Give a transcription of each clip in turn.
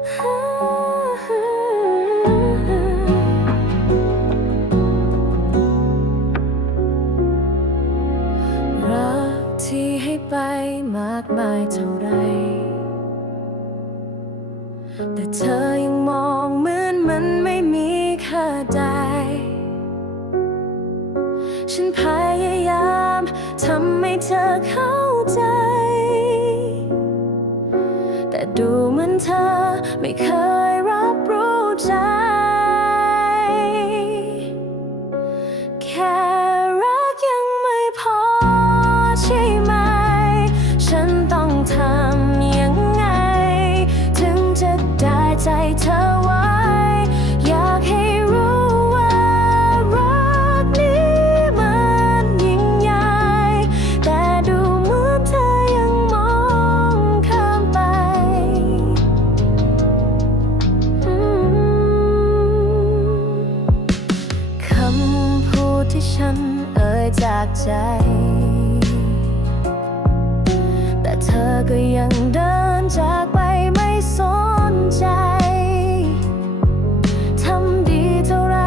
รักที่ให้ไปมากมายเท่าไร แต่เธอยังมองเหมือนมันไม่มีค่าใด ฉันพยายามทำให้เธอเข้าใจ แต่ดู นเธอไม่เคยรับรู้ใจ แค่รักยังไม่พอใช่ไหม ฉันต้องทำยังไง ถึงจะได้ใจเธอว่า ที่ฉันเอ่ยจากใจ แต่เธอก็ยังเดินจากไปไม่สนใจ ทำดีเท่าไร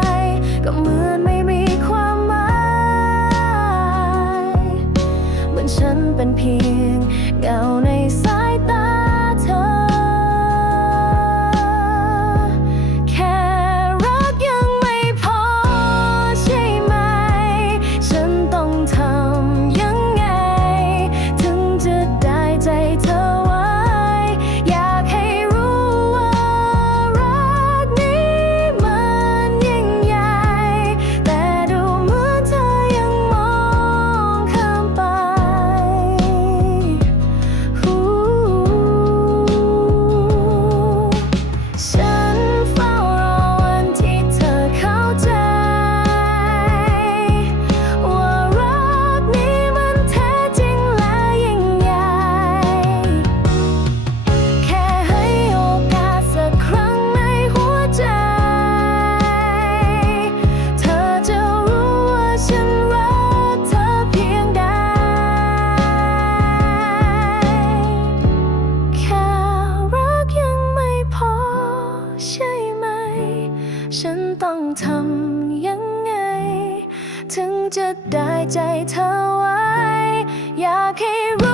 ก็เหมือนไม่มีความหมาย เหมือนฉันเป็นเพียงเงาในสาย ทำยังไง ถึงจะได้ใจเธอไว้ อยากให้รู้